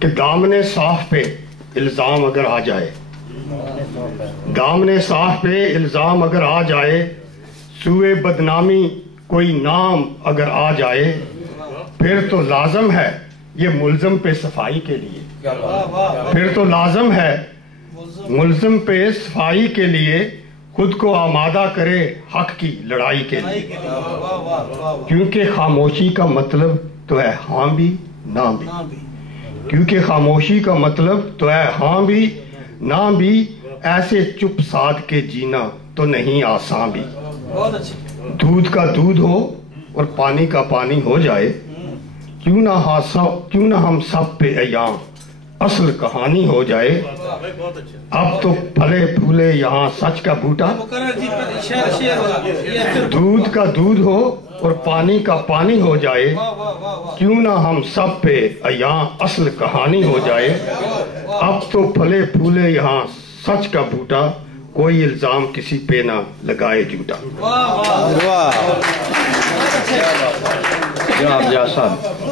کہ دامن صاف پہ الزام اگر آ جائے، دامن صاف پہ الزام اگر آ جائے، سوئے بدنامی کوئی نام اگر آ جائے، پھر تو لازم ہے یہ ملزم پہ صفائی کے لیے، پھر تو لازم ہے ملزم پہ صفائی کے لیے خود کو آمادہ کرے حق کی لڑائی کے لیے، کیونکہ خاموشی کا مطلب تو ہے ہاں بھی نہ بھی، کیونکہ خاموشی کا مطلب تو ہے ہاں بھی نہ بھی، ایسے چپ سادھ کے جینا تو نہیں آسان بھی، دودھ کا دودھ ہو اور پانی کا پانی ہو جائے، کیوں نہ ہم سب پہ ایام اصل کہانی ہو جائے، اب تو پھلے پھولے یہاں سچ کا بوٹا، دودھ کا دودھ ہو اور پانی کا پانی ہو جائے، کیوں نہ ہم سب پہ ایام اصل کہانی ہو جائے، اب تو پھلے پھولے یہاں سچ کا بوٹا، کوئی الزام کسی پہ نہ لگائے جھوٹا۔ جناب جا صاحب